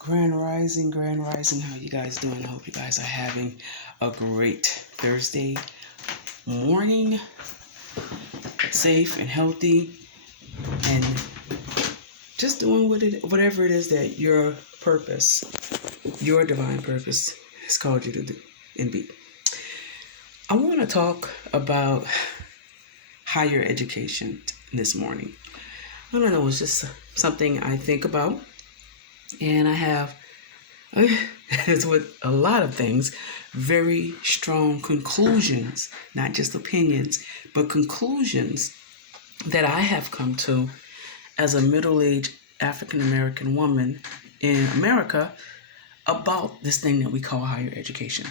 Grand Rising. How you guys doing? I hope you guys are having a great Thursday morning, safe and healthy, and just doing whatever it is that your purpose, your divine purpose, has called you to do and be. I want to talk about higher education this morning. I don't know, it's just something I think about, and I have, as with a lot of things, very strong conclusions, not just opinions, but conclusions that I have come to as a middle-aged African American woman in America about this thing that we call higher education.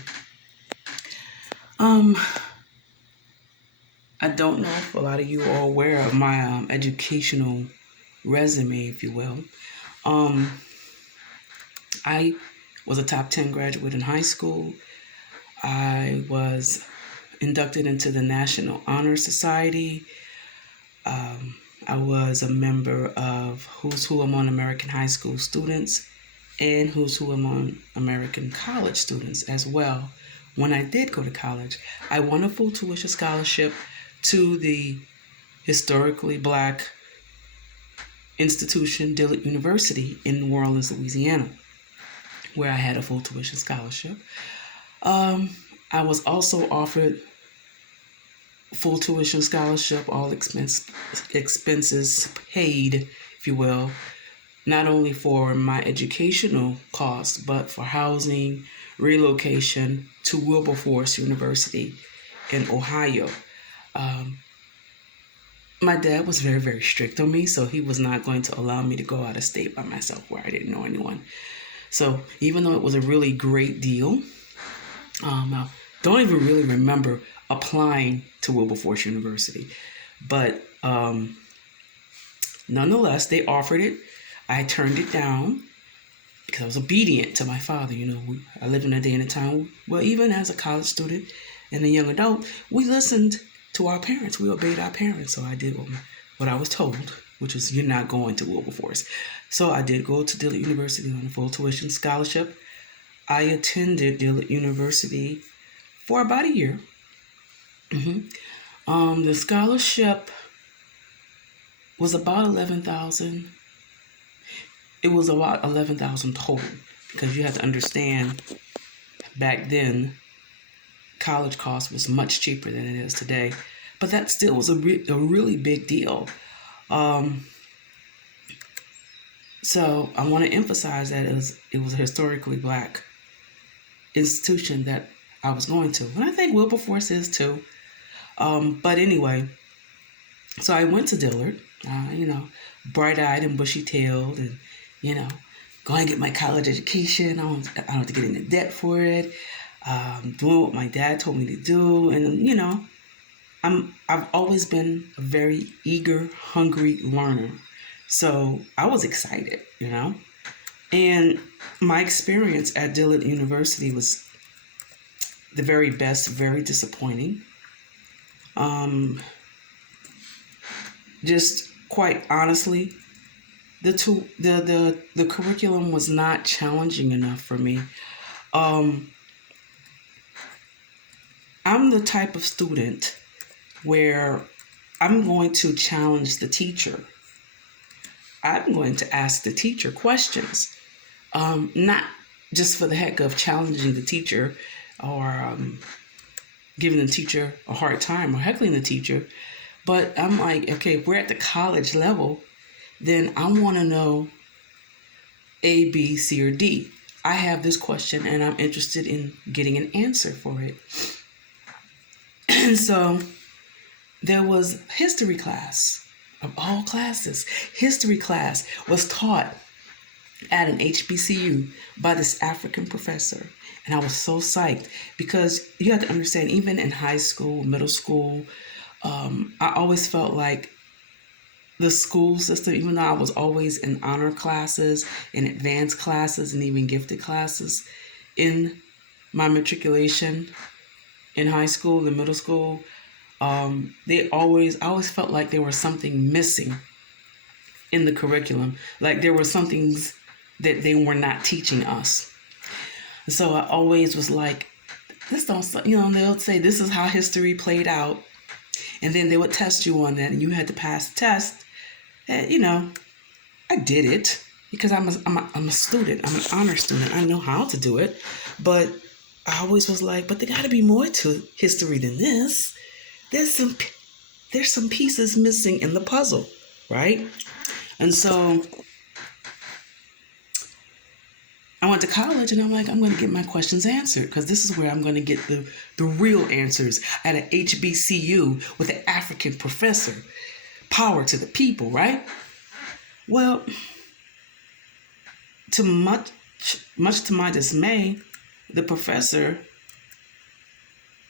I don't know if a lot of you are aware of my educational resume, if you will. I was a top 10 graduate in high school. I was inducted into the National Honor Society. I was a member of Who's Who Among American High School Students and Who's Who Among American College Students as well. When I did go to college, I won a full tuition scholarship to the historically Black institution, Dillard University in New Orleans, Louisiana, where I had a full tuition scholarship. I was also offered full tuition scholarship, all expenses paid, if you will, not only for my educational costs, but for housing, relocation to Wilberforce University in Ohio. My dad was very, very strict on me, so he was not going to allow me to go out of state by myself where I didn't know anyone. So even though it was a really great deal, I don't even really remember applying to Wilberforce University. But nonetheless, they offered it. I turned it down because I was obedient to my father. You know, I lived in a day and a time, well, even as a college student and a young adult, we listened to our parents. We obeyed our parents. So I did what I was told, which was you're not going to Wilberforce. So I did go to Dillard University on a full tuition scholarship. I attended Dillard University for about a year. The scholarship was about $11,000. It was about $11,000 total, because you have to understand, back then, college cost was much cheaper than it is today. But that still was a really big deal. So I want to emphasize that it was a historically Black institution that I was going to. And I think Wilberforce is too. But anyway, so I went to Dillard, bright-eyed and bushy-tailed, and, going to get my college education. I don't have to get into debt for it. Doing what my dad told me to do. And, I've always been a very eager, hungry learner. So I was excited, And my experience at Dillard University was the very best, very disappointing. Just quite honestly, the curriculum was not challenging enough for me. I'm the type of student where I'm going to challenge the teacher. I'm going to ask the teacher questions, not just for the heck of challenging the teacher or giving the teacher a hard time or heckling the teacher. But I'm like, okay, if we're at the college level, then I want to know A, B, C, or D. I have this question and I'm interested in getting an answer for it. And so there was history class of all classes. History class was taught at an HBCU by this African professor. And I was so psyched because you have to understand, even in high school, middle school, I always felt like the school system, even though I was always in honor classes, in advanced classes, and even gifted classes in my matriculation in high school and middle school, I always felt like there was something missing in the curriculum. Like there were some things that they were not teaching us. And so I always was like, this don't, they'll say this is how history played out. And then they would test you on that and you had to pass the test. And, I did it because I'm a student. I'm an honor student. I know how to do it. But I always was like, but there got to be more to history than this. There's some pieces missing in the puzzle, right? And so I went to college and I'm like, I'm going to get my questions answered because this is where I'm going to get the real answers at an HBCU with an African professor. Power to the people, right? Well, to much to my dismay, the professor,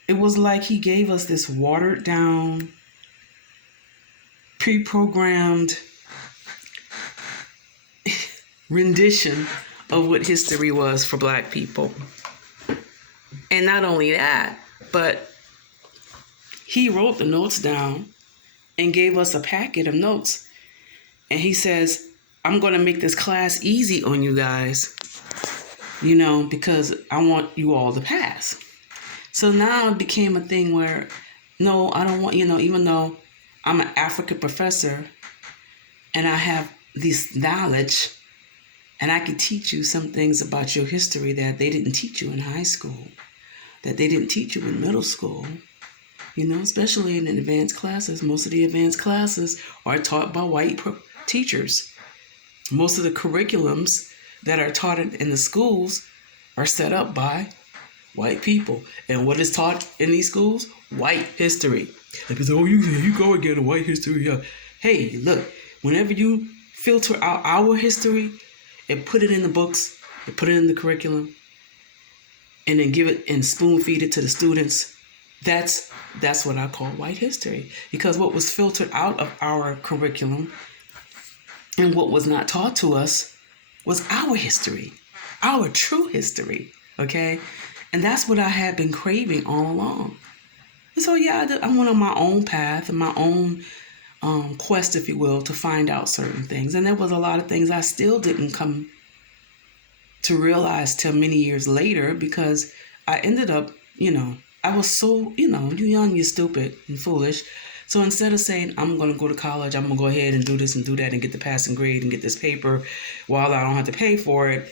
it was like he gave us this watered down, pre-programmed rendition of what history was for Black people. And not only that, but he wrote the notes down and gave us a packet of notes. And he says, I'm going to make this class easy on you guys, because I want you all to pass. So now it became a thing where, no, I don't want, even though I'm an African professor and I have this knowledge and I can teach you some things about your history that they didn't teach you in high school, that they didn't teach you in middle school, especially in advanced classes. Most of the advanced classes are taught by white teachers. Most of the curriculums that are taught in the schools are set up by white people. And what is taught in these schools? White history. Like, oh, you go and get a white history. Yeah. Hey, look, whenever you filter out our history and put it in the books, and put it in the curriculum, and then give it and spoon feed it to the students, that's what I call white history. Because what was filtered out of our curriculum and what was not taught to us was our history, our true history, okay? And that's what I had been craving all along. And so, I went on my own path and my own quest, if you will, to find out certain things. And there was a lot of things I still didn't come to realize till many years later because I ended up, I was so, you're young, you're stupid and foolish. So instead of saying, I'm going to go to college, I'm going to go ahead and do this and do that and get the passing grade and get this paper while I don't have to pay for it,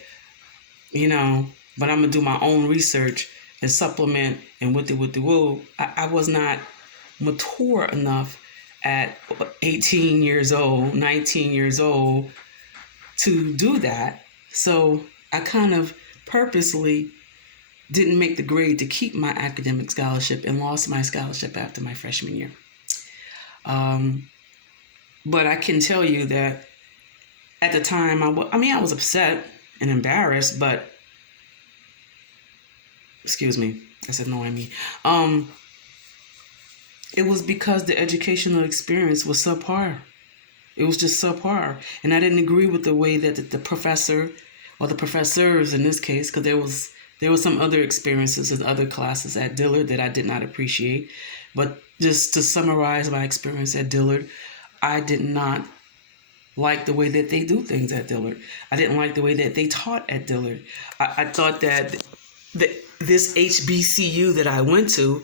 but I'm going to do my own research and supplement and woo. I was not mature enough at 18 years old, 19 years old to do that. So I kind of purposely didn't make the grade to keep my academic scholarship and lost my scholarship after my freshman year. But I can tell you that at the time, I was upset and embarrassed, but excuse me, I said no, it was because the educational experience was subpar. It was just subpar. And I didn't agree with the way that the professor, or the professors in this case, because there was some other experiences in other classes at Dillard that I did not appreciate. But just to summarize my experience at Dillard, I did not like the way that they do things at Dillard. I didn't like the way that they taught at Dillard. I thought that this HBCU that I went to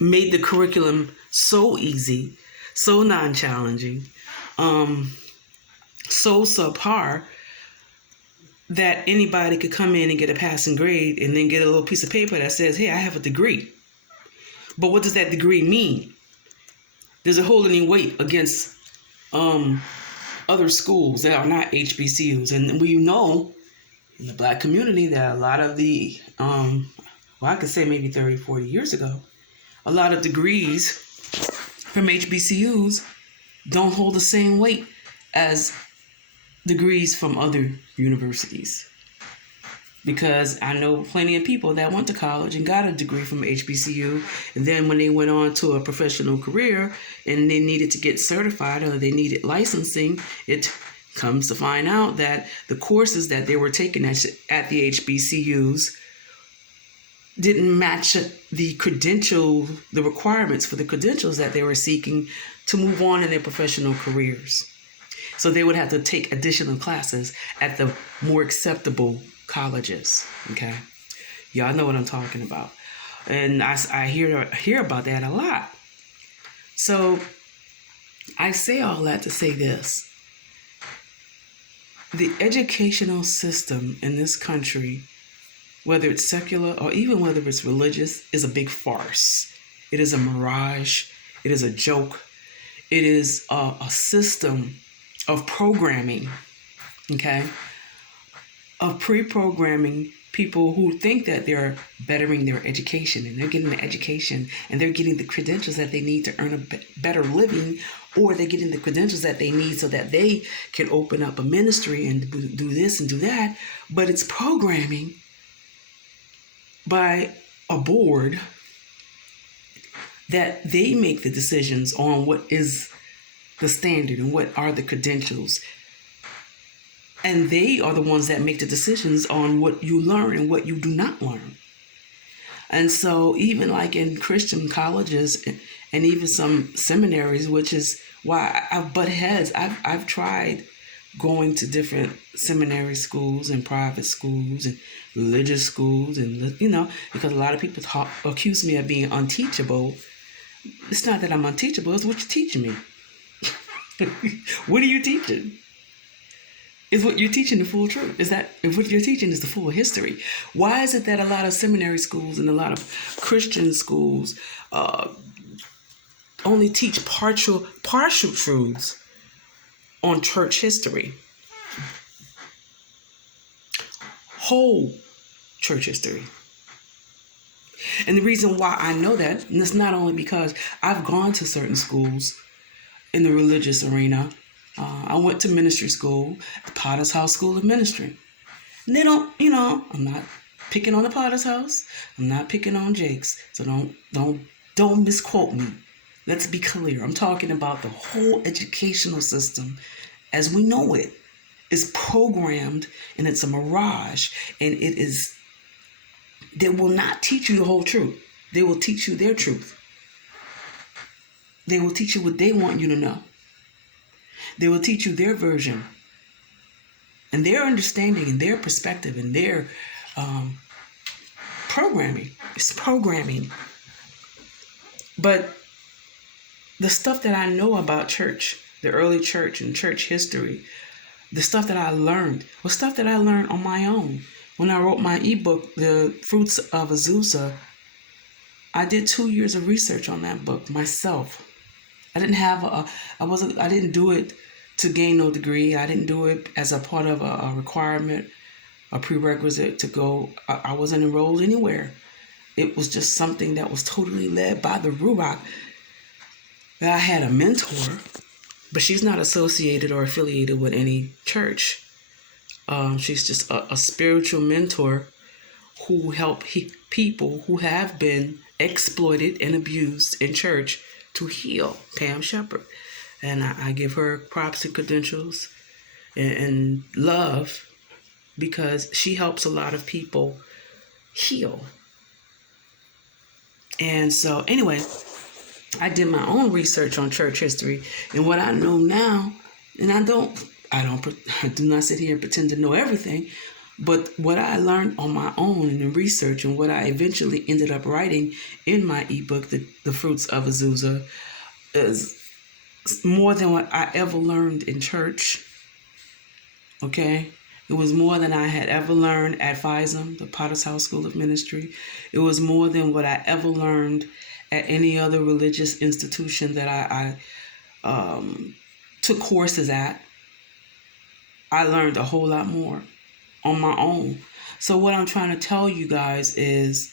made the curriculum so easy, so non-challenging, so subpar that anybody could come in and get a passing grade and then get a little piece of paper that says, hey, I have a degree. But what does that degree mean? Does it hold any weight against other schools that are not HBCUs? And we know in the Black community that a lot of the, I could say maybe 30, 40 years ago, a lot of degrees from HBCUs don't hold the same weight as degrees from other universities. Because I know plenty of people that went to college and got a degree from HBCU, and then when they went on to a professional career and they needed to get certified or they needed licensing, it comes to find out that the courses that they were taking at the HBCUs didn't match the requirements for the credentials that they were seeking to move on in their professional careers. So they would have to take additional classes at the more acceptable colleges. Okay, y'all know what I'm talking about, and I hear about that a lot. So I say all that to say this: the educational system in this country, whether it's secular or even whether it's religious, is a big farce. It is a mirage. It is a joke. It is a system of programming, okay, of pre-programming people who think that they're bettering their education, and they're getting the education and they're getting the credentials that they need to earn a better living, or they're getting the credentials that they need so that they can open up a ministry and do this and do that. But it's programming by a board that they make the decisions on what is the standard and what are the credentials. And they are the ones that make the decisions on what you learn and what you do not learn. And so even like in Christian colleges and even some seminaries, which is why I've butt heads. I've tried going to different seminary schools and private schools and religious schools, and because a lot of people accuse me of being unteachable. It's not that I'm unteachable, it's what you're teaching me. What are you teaching? Is what you're teaching the full truth? Is that if what you're teaching is the full history? Why is it that a lot of seminary schools and a lot of Christian schools only teach partial truths on church history? Whole church history. And the reason why I know that, and it's not only because I've gone to certain schools in the religious arena. I went to ministry school, the Potter's House School of Ministry. And they don't, I'm not picking on the Potter's House. I'm not picking on Jake's. So don't misquote me. Let's be clear. I'm talking about the whole educational system as we know it is programmed, and it's a mirage, and they will not teach you the whole truth. They will teach you their truth. They will teach you what they want you to know. They will teach you their version and their understanding and their perspective and their programming. It's programming. But the stuff that I know about church, the early church and church history, the stuff that I learned was stuff that I learned on my own. When I wrote my ebook, The Fruits of Azusa, I did 2 years of research on that book myself. I didn't do it to gain no degree. I didn't do it as a part of a requirement, a prerequisite to go. I wasn't enrolled anywhere. It was just something that was totally led by the Ruach. I had a mentor, but she's not associated or affiliated with any church. She's just a spiritual mentor who help people who have been exploited and abused in church to heal. Pam Shepherd. And I give her props and credentials and love because she helps a lot of people heal. And so anyway, I did my own research on church history, and what I know now, and I do not sit here and pretend to know everything, but what I learned on my own in the research and what I eventually ended up writing in my ebook, The Fruits of Azusa, is more than what I ever learned in church. Okay? It was more than I had ever learned at FISM, the Potter's House School of Ministry. It was more than what I ever learned at any other religious institution that I took courses at. I learned a whole lot more on my own. So what I'm trying to tell you guys is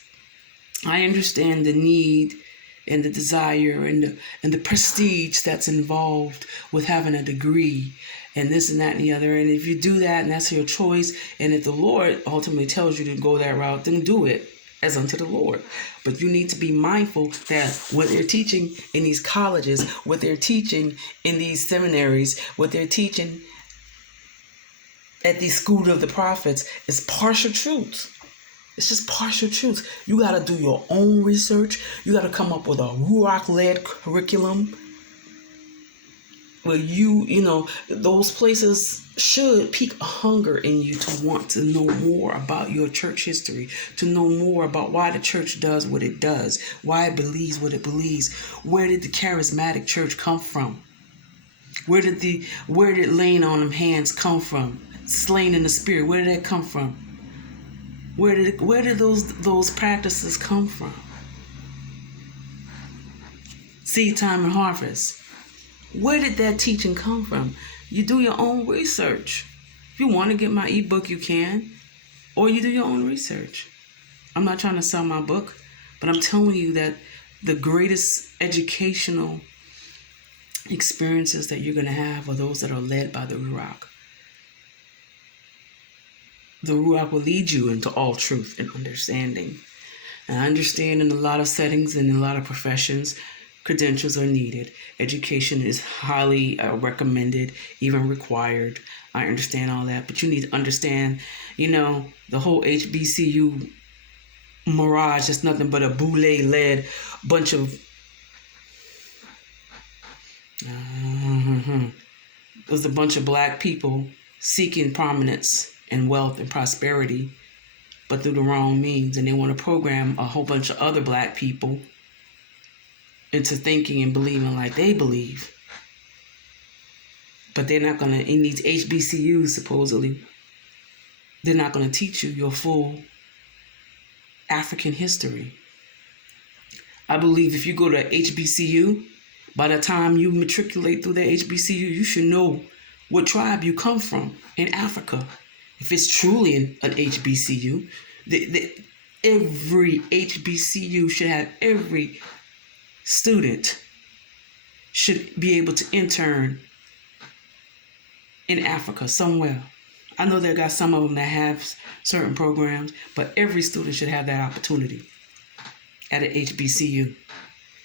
I understand the need and the desire and the prestige that's involved with having a degree and this and that and the other. And if you do that and that's your choice, and if the Lord ultimately tells you to go that route, then do it as unto the Lord. But you need to be mindful that what they're teaching in these colleges, what they're teaching in these seminaries, what they're teaching at these schools of the prophets is partial truths. It's just partial truths. You got to do your own research. You got to come up with a Ruach-led curriculum where those places should pique a hunger in you to want to know more about your church history, to know more about why the church does what it does, why it believes what it believes. Where did the charismatic church come from? Where did laying on them hands come from? Slain in the spirit, where did that come from? Where did those practices come from? Seed time and harvest. Where did that teaching come from? You do your own research. If you want to get my ebook, you can. Or you do your own research. I'm not trying to sell my book, but I'm telling you that the greatest educational experiences that you're going to have are those that are led by the Ruach. The Ruach will lead you into all truth and understanding. And I understand in a lot of settings and in a lot of professions, credentials are needed. Education is highly recommended, even required. I understand all that, but you need to understand, the whole HBCU Mirage is nothing but a boule-led bunch of it was a bunch of black people seeking prominence and wealth and prosperity, but through the wrong means. And they want to program a whole bunch of other black people into thinking and believing like they believe. But they're not going to, in these HBCUs, supposedly, they're not going to teach you your full African history. I believe if you go to HBCU, by the time you matriculate through the HBCU, you should know what tribe you come from in Africa. If it's truly an HBCU, every HBCU should have every student should be able to intern in Africa somewhere. I know they got some of them that have certain programs, but every student should have that opportunity at an HBCU.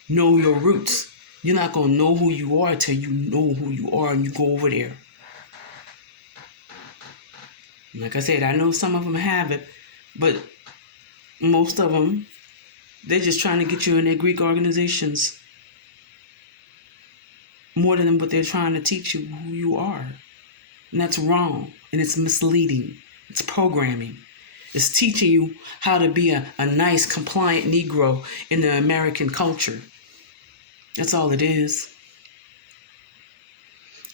Know your roots. You're not going to know who you are until you know who you are and you go over there. Like I said, I know some of them have it, but most of them, they're just trying to get you in their Greek organizations more than what they're trying to teach you who you are. And that's wrong. And it's misleading. It's programming. It's teaching you how to be a nice, compliant Negro in the American culture. That's all it is.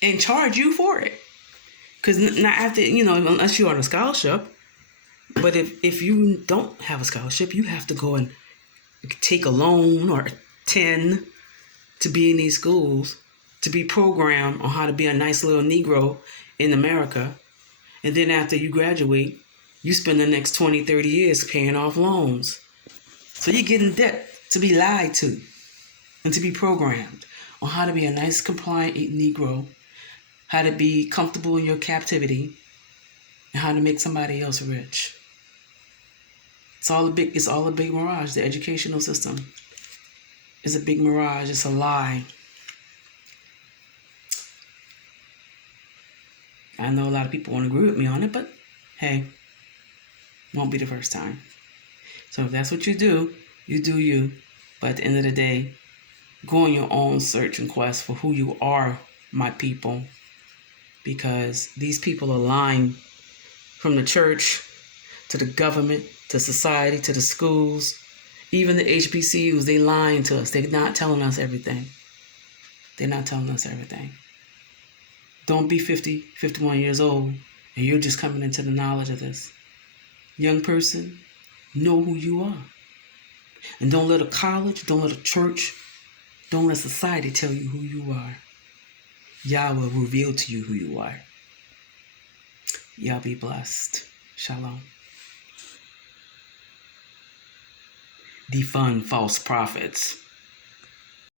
And charge you for it. Because not after, unless you're on a scholarship. But if you don't have a scholarship, you have to go and take a loan or attend to be in these schools, to be programmed on how to be a nice little Negro in America. And then after you graduate, you spend the next 20, 30 years paying off loans. So you get in debt to be lied to and to be programmed on how to be a nice, compliant Negro, how to be comfortable in your captivity, and how to make somebody else rich. It's all a big mirage. The educational system is a big mirage. It's a lie. I know a lot of people won't agree with me on it, but hey, won't be the first time. So if that's what you do, you do you. But at the end of the day, go on your own search and quest for who you are, my people. Because these people are lying from the church to the government, to society, to the schools, even the HBCUs, they lying to us. They're not telling us everything. They're not telling us everything. Don't be 50, 51 years old and you're just coming into the knowledge of this. Young person, know who you are. And don't let a college, don't let a church, don't let society tell you who you are. Yah will reveal to you who you are. Y'all be blessed. Shalom. Defund false prophets.